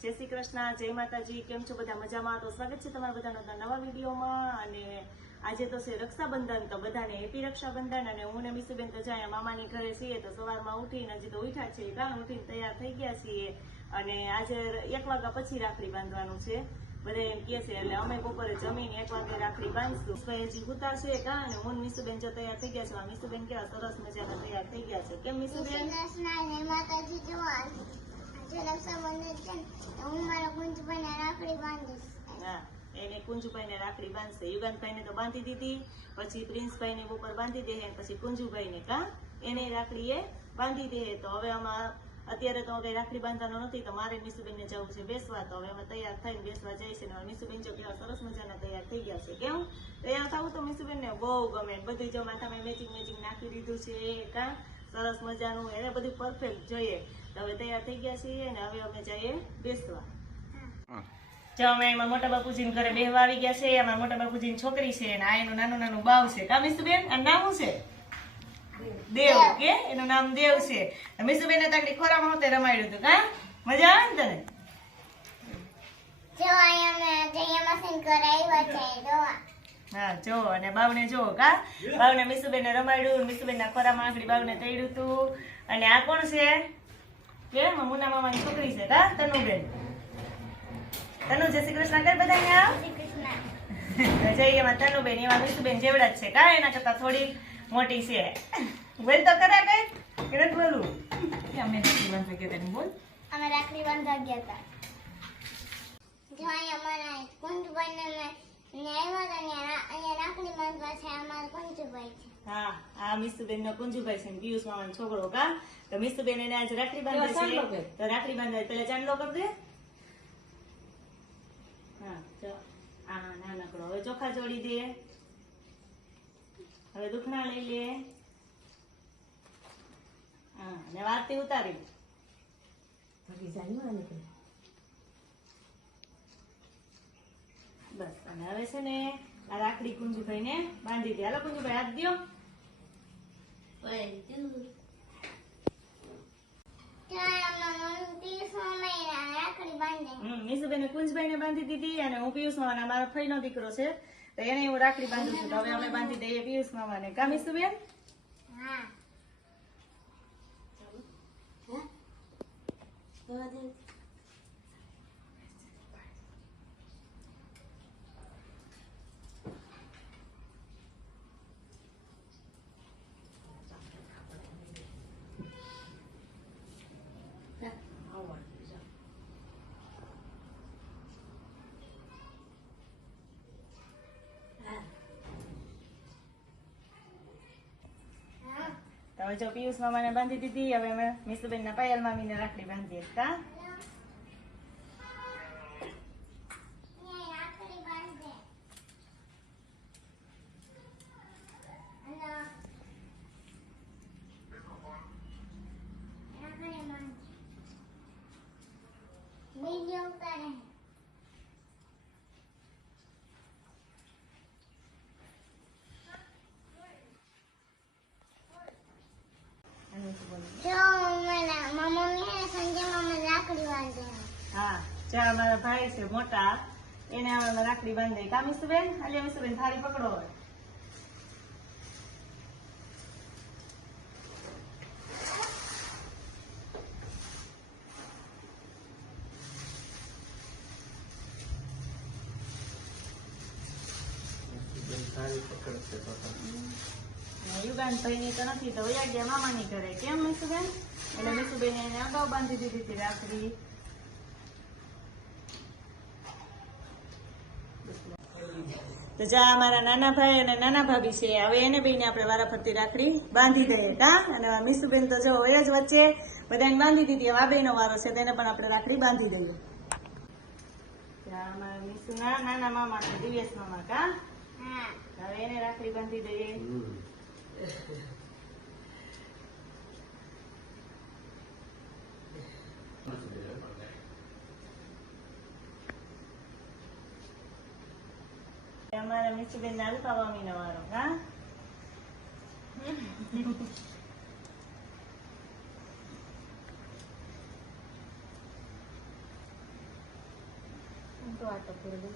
જય શ્રી કૃષ્ણ, જય માતાજી, કેમ છો બધા મજામાં? તો સ્વાગત છે તમારા બધાનો નવા વિડીયોમાં અને આજે તો છે રક્ષાબંધન, તો બધાને હેપી રક્ષાબંધન અને હું ને મીસુબેન તો જાય મામાની ઘરે છીએ, તો સવારમાં ઉઠીને હજી તો ઉઠ્યા છીએ કાં ઉઠીને તૈયાર થઈ ગયા છીએ અને આજે એક વાગ્યા પછી રાખડી બાંધવાનું છે. બધા એમ કે છે, એટલે અમે બપોરે જમીને એક વાગે રાખડી બાંધશું. હજી ઉતાર છે કાં અને હું મિસુબેન જો તૈયાર થઈ ગયા છે મીસુબેન કેવા સરસ મજાના તૈયાર થઈ ગયા છે. કેમ મિસુબેન? માતાજી જોવા રાખડી એને કુંજુભાઈને રાખડી બાંધશે. યુગાંતભાઈને તો બાંધી દીધી, પછી પ્રિન્સભાઈને ઉપર બાંધી દે પછી કુંજુભાઈને, કા? એને રાખડી એ બાંધી દે તો હવે આમાં, અત્યારે તો હવે રાખડી બાંધવાનો નથી, તો મારે નિશુબેનને જવું છે બેસવા. તો હવે અમે તૈયાર થઈને બેસવા જાય છે ને નિશુબેન જો કેવા સરસ મજાના તૈયાર થઈ ગયા છે. કેમ? તૈયાર થવું તો નિશુબેનને બહુ ગમે. બધું જો માથામાં મેચિંગ મેચિંગ નાખી દીધું છે, કા? સરસ મજાનું એને બધું પરફેક્ટ જોઈએ. હવે તૈયાર થઈ ગયા છીએ ને હવે અમે જઈએ બેસવા. જો અમે એમાં મોટા બાપુજીને ઘરે બેહવા આવી ગયા છે અમારા મોટા બાપુજીની છોકરી છે અને આ એનું નાનું નાનું બાવ છે. કા મિસુબેન? અને નામ શું છે? દેવ. કે? એનું નામ દેવ છે. મિસુબેન તાકડી ખોરામાં હોતે રમાડ્યું હતું કા? મજા આવે ને તને? જો અહીંયા અમે જયા મશીન કરાવ્યા છે જોવા. હા જો અને બાવને જો કા? બાવને મિસુબેને રમાડ્યું મિસુબેનના ખોરામાં આંગળી બાવને તૈડ્યું તું. અને આ કોણ છે? કે મુના મામાની છોકરી છે કા? તનુબેન. તનુ જય શ્રી કૃષ્ણ કર બધાને જઈએ એમાં તનુબેન એમાં મીસુબેન જેવડા જ છે કા? એના કરતા થોડી મોટી છે. બોલ તો ખરા કઈ? કે નથી બોલું અમે નથી વાંધો કે તને બોલ. અમે રાખડી બાંધવા ગયા હતા. જો અહીંયા અમારા ગુંજભાઈને ને હા આ મીસુબેન નો કુંજુભાઈ છે ને પિયુષ મામાનો છોકરો કા? તો મીસુબેન એને આજ રાખડી બાંધે છે. તો રાખડી બાંધે પેલા ચાંદલો કરી દે. હા આ નાનકડો હવે ચોખા જોડી દે. હવે દુખણા લઈ લે. હા ને વારતી ઉતારી બસ અને હવે છે ને આ રાખડી કુંજુભાઈ ને બાંધી દે. હાલો કુંજુભાઈ હાથ દો મીસુબેને કુંજભાઈ ને બાંધી દીધી અને હું પિયુષ મામા મારા ફઈનો દીકરો છે તો એને હું રાખડી બાંધું છું. હવે અમે બાંધી દઈએ પિયુષ મામાને. કા મીસુબેન હા. હા તો હવે જો પિયુષ મામાને બાંધી દીધી, હવે અમે મીસુબેન ના પાયલ મામીને રાખડી બાંધીએ કા અહીંયા રાખડી બાંધે અને રાખડી બાંધે વીડિયો ઉતારે જો મમ્મીના મમ્મી હે સંજય મમ્મી રાખડી બાંધે હા જ્યાં અમારા ભાઈ છે મોટા એને હવે અમે રાખડી બાંધી કા મીસુબેન અલ્યા મીસુબેન થાળી પકડો હવે યુગાનભાઈ ની તો નથી તો વયા ગયા મામાની ઘરે કેમ મીસુબેન એટલે મીસુબેન એને અગાઉ બાંધી દીધી હતી રાખડી તો જા અમારા નાના ભાઈ અને નાના ભાભી છે. હવે એને બેને આપણે વારાફરતી રાખડી બાંધી દઈએ કા? અને મીસુબેન તો જો એ જ વચ્ચે. બધાને બાંધી દીધી. હવે આ બેનો વારો છે તેને પણ આપણે રાખડી બાંધી દઈએ. અમારા મીસુના નાના મામા દિવ્યેશ મામા કા? હા. હવે એને રાખડી બાંધી દઈએ. અમારા મીસુબેન નાનકા મામી વારો હા તો આ તો પૂરું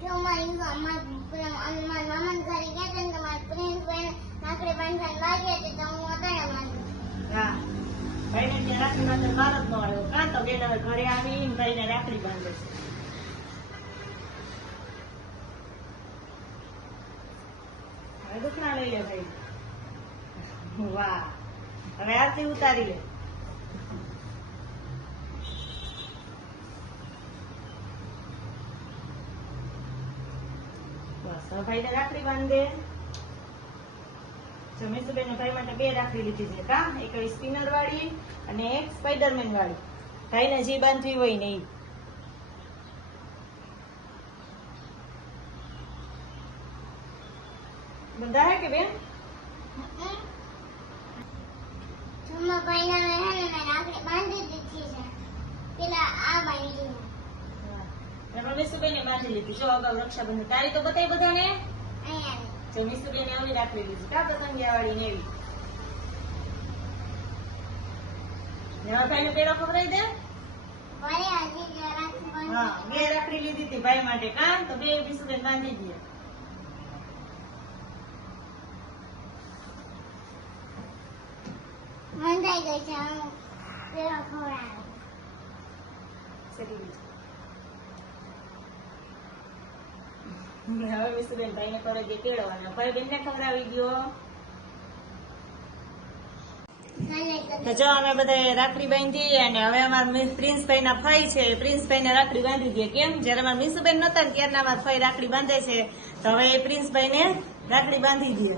ચાલે. જો મારી અમાર પેલા અમાર મામાના ઘરે ગયા હતા ને મારા પ્રિન્સ ભાઈને નાકડે બાંધવાનું વાગ્યા હતા તો હું અટાણે બાંધું હા ભાઈને ત્યાં રાખડી બાંધે માર જ આવ્યો કાં તો બેન હવે ઘરે આવીને ભાઈને રાખડી બાંધે છે હવે દુખણા લઈ લે ભાઈ વાહ હવે આરતી ઉતારી લે હવે ભાઈને રાખડી બાંધે. જો મેસુબેન ભાઈ માટે બે રાખડી લીધી છે. કા? એક સ્પિનર વાળી અને એક સ્પાઈડરમેન વાળી. ભાઈને જે બાંધવી હોય ને બધા હે કે બેન? હે મેં નાકડે બાંધી દીધી છે. પેલા આ બાંધી એમાં મેસુબેને બાંધી લીધી જો અગાઉ રક્ષાબંધન તારી તો બતાવી બધાને અહીંયા જો મેસુબેને ઓલી રાખડી લીધી કા પતંગિયા વાળી ને એવી ને હવે ભાઈને પેલો ખવડાવી દે ભલે હજી જરાક હા બે રાખડી લીધી હતી ભાઈ માટે કા તો બે મેસુબેન બાંધી દે મંદાઈ ગઈ છે હું પેલો ખવડાવે હવે વિશુબેન ભાઈને કરે જે કેળવાના ભાઈ, બેનને ખવડાવી ગયો તો જો, અમે બધા રાખડી બાંધી અને હવે અમારા પ્રિન્સભાઈ ના ફઈ છે. પ્રિન્સભાઈ ને રાખડી બાંધી દઈએ કેમ? જયારે અમારા મીસુબેન નતા ત્યારના અમારા ફઈ રાખડી બાંધે છે. તો હવે એ પ્રિન્સભાઈ ને રાખડી બાંધી દઈએ